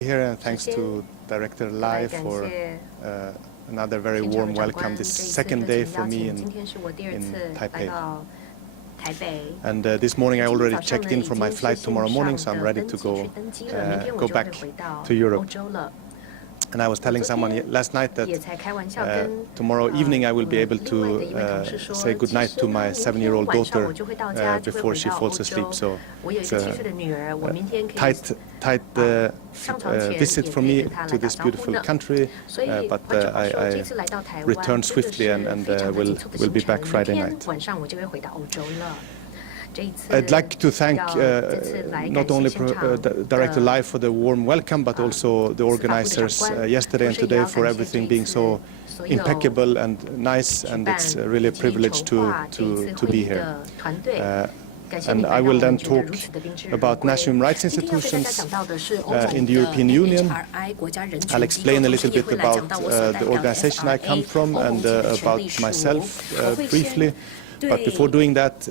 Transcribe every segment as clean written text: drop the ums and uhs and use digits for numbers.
Here, and thanks to Director Lai for another very warm welcome. This second day for me in Taipei. And this morning I already checked in for my flight tomorrow morning, so I'm ready to go back to Europe. And I was telling someone last night that tomorrow evening I will be able to say goodnight to my 7-year-old daughter before she falls asleep. So it's a tight visit for me to this beautiful country, but I return swiftly and will be back Friday night. I'd like to thank not only Director Lai for the warm welcome, but also the organizers yesterday and today for everything being so impeccable and nice, and it's really a privilege to be here. And I will then talk about national human rights institutions in the European Union. I'll explain a little bit about the organization I come from and about myself briefly. But before doing that,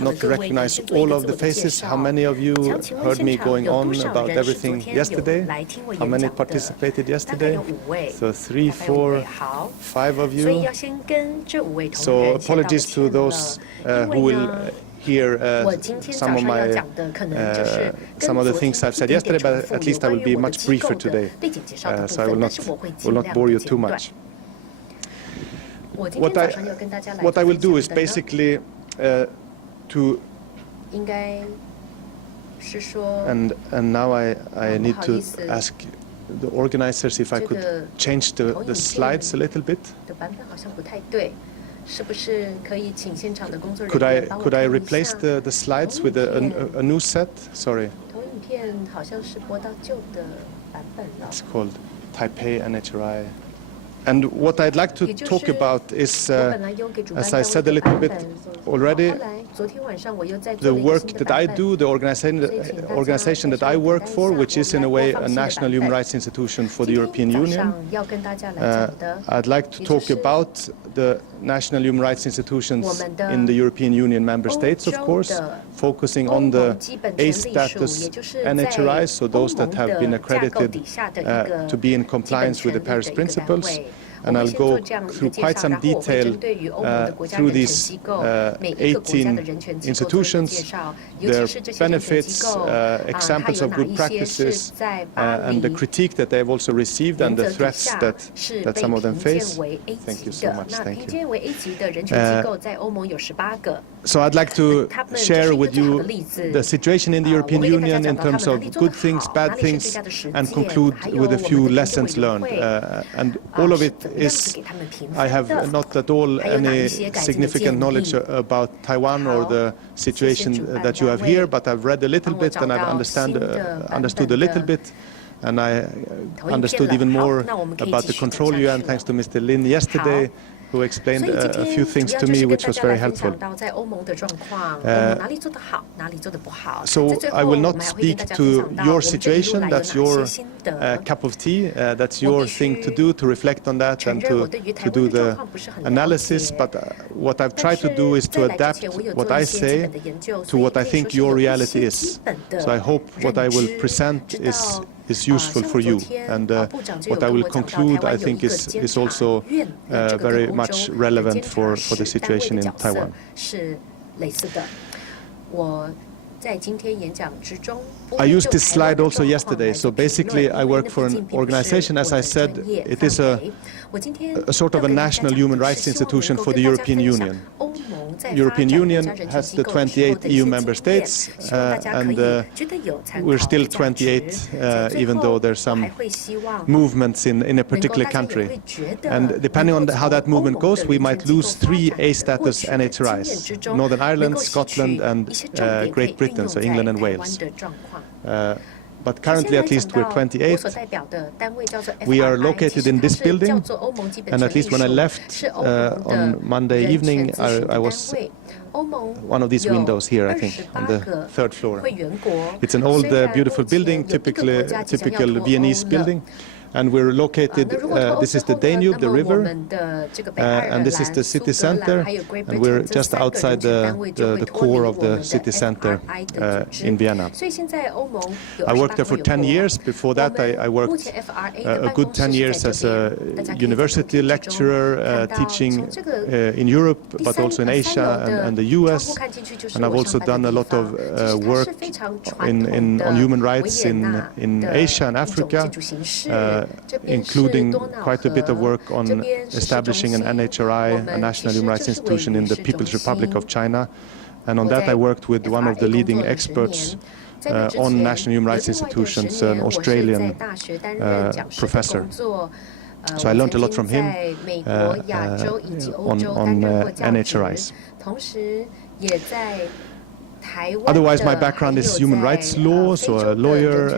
not to recognize all of the faces. How many of you heard me going on about everything yesterday? How many participated yesterday? So 3, 4, 5 of you. So apologies to those who will hear some of the things I've said yesterday, but at least I will be much briefer today. So I will not bore you too much. What I will do is basically and now I need to ask the organizers if I could change the slides a little bit. Could I replace the slides with a new set? Sorry. It's called Taipei NHRI. And what I'd like to talk about is, as I said a little bit already, the work that I do, the organization that I work for, which is in a way a national human rights institution for the European Union. I'd like to talk about the national human rights institutions in the European Union member states, of course, focusing on the A status NHRIs, so those that have been accredited to be in compliance with the Paris Principles. And I'll go through quite some detail through these 18 institutions, their benefits, examples of good practices, and the critique that they've also received and the threats that some of them face. Thank you so much. Thank you. So I'd like to share with you the situation in the European Union in terms of good things, bad things, and conclude with a few lessons learned. And all of it is, I have not at all any significant knowledge about Taiwan or the situation that you have here, but I've read a little bit and I've understood a little bit. And I understood even more about the control UN, thanks to Mr. Lin yesterday, who explained a few things to me, which was very helpful. So I will not speak to your situation. That's your cup of tea. That's your thing to do, to reflect on that and to do the analysis. But what I've tried to do is to adapt what I say to what I think your reality is. So I hope what I will present is useful for you, and what I will conclude, I think, is also very much relevant for the situation in Taiwan. I used this slide also yesterday. So basically, I work for an organization. As I said, it is a sort of a national human rights institution for the European Union. European Union has the 28 EU member states, and we're still 28, even though there's some movements in a particular country. And depending on how that movement goes, we might lose 3 A status NHRIs: Northern Ireland, Scotland, and Great Britain, so England and Wales. But currently, at least, we're 28. We are located in this building, and at least when I left on Monday evening, I was one of these windows here, I think, on the 3rd floor. It's an old, beautiful building, typical Viennese building. And we're located, this is the Danube, the river, and this is the city center, and we're just outside the core of the city center in Vienna. I worked there for 10 years. Before that, I worked a good 10 years as a university lecturer, teaching in Europe, but also in Asia and the US. And I've also done a lot of work on human rights in Asia and Africa, including quite a bit of work on establishing an NHRI, a National Human Rights Institution in the People's Republic of China. And on that I worked with one of the leading experts on national human rights institutions, an Australian professor. So I learned a lot from him on NHRIs. Otherwise, my background is human rights law, so a lawyer,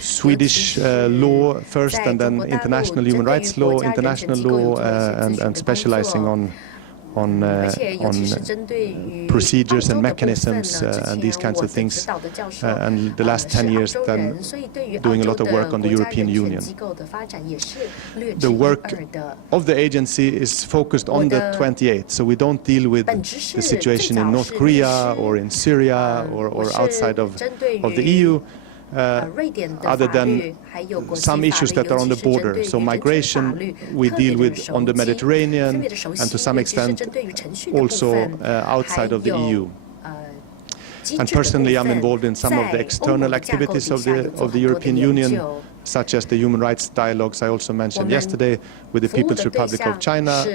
Swedish law first, and then international human rights law, international law, and specializing on procedures and mechanisms and these kinds of things. And the last 10 years then doing a lot of work on the European Union. The work of the agency is focused on the 28, so we don't deal with the situation in North Korea or in Syria or outside of the EU. Other than some issues that are on the border. So migration we deal with on the Mediterranean and to some extent also outside of the EU. And personally I'm involved in some of the external activities of the European Union, such as the human rights dialogues I also mentioned yesterday with the People's Republic of China,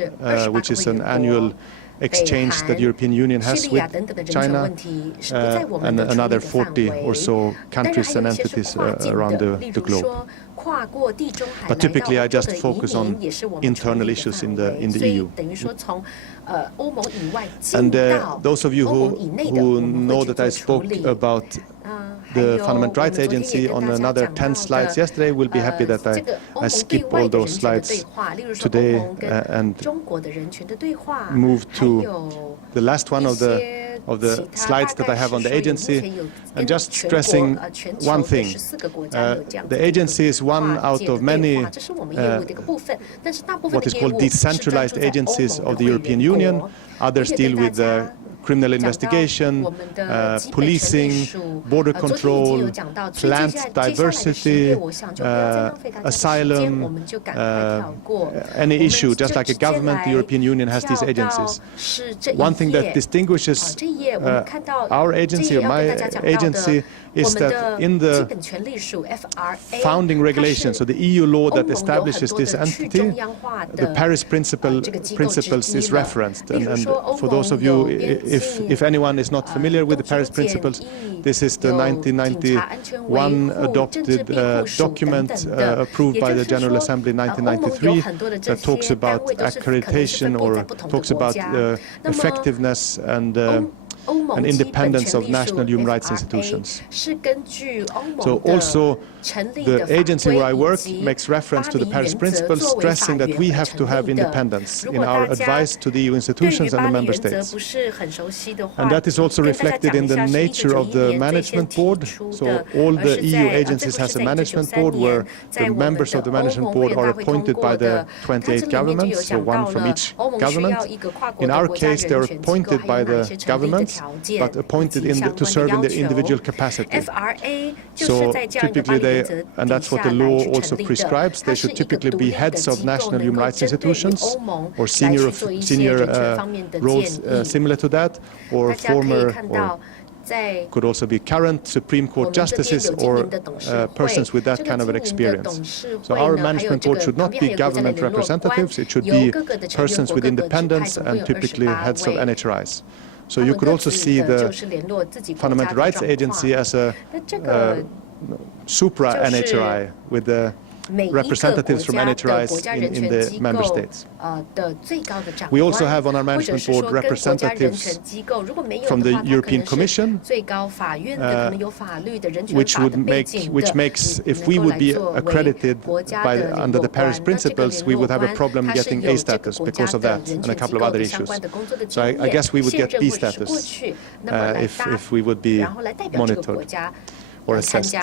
which is an annual exchange that the European Union has with China, and another 40 or so countries and entities around the globe. But typically I just focus on internal issues in the EU. And those of you who know that I spoke about the Fundamental Rights Agency on another 10 slides yesterday will be happy that I skip all those slides today and move to the last one of the slides that I have on the agency, and just stressing one thing. The agency is one out of many what is called decentralized agencies of the European Union. Others deal with criminal investigation, policing, border control, plant diversity, asylum, any issue. Just like a government, the European Union has these agencies. One thing that distinguishes our agency, or my agency, is that in the founding regulations, so the EU law that establishes this entity, the Paris Principles is referenced. And for those of you, if anyone is not familiar with the Paris Principles, this is the 1991 adopted document approved by the General Assembly in 1993 that talks about accreditation, or talks about effectiveness and independence of national human rights institutions. So also the agency where I work makes reference to the Paris Principles, stressing that we have to have independence in our advice to the EU institutions and the member states. And that is also reflected in the nature of the management board. So all the EU agencies has a management board where the members of the management board are appointed by the 28 governments, so one from each government. In our case, they are appointed by the governments, but appointed to serve in their individual capacity. So typically they, and that's what the law also prescribes, they should typically be heads of national human rights institutions, or senior roles similar to that, or former, or could also be current Supreme Court justices or persons with that kind of an experience. So our management board should not be government representatives, it should be persons with independence and typically heads of NHRIs. So you could also see the Fundamental Rights Agency as a supra-NHRI with the representatives from NHRIs in the member states. We also have on our management board representatives from the European Commission, which makes, if we would be accredited under the Paris Principles, we would have a problem getting A status because of that and a couple of other issues. So I guess we would get B status if we would be monitored. or assessed.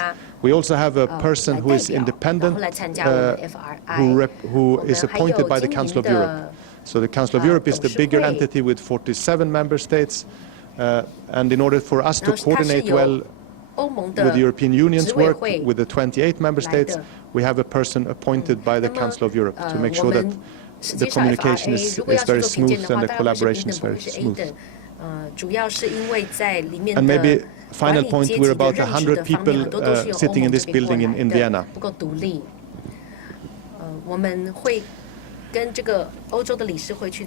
We also have a person who is independent, who is appointed by the Council of Europe. So the Council of Europe is the bigger entity with 47 member states, and in order for us to coordinate well with the European Union's work with the 28 member states, we have a person appointed by the Council of Europe to make sure that the communication is very smooth and the collaboration is very smooth. And maybe final point, we're about 100 people sitting in this building in Vienna. 我们会跟这个欧洲的理事会去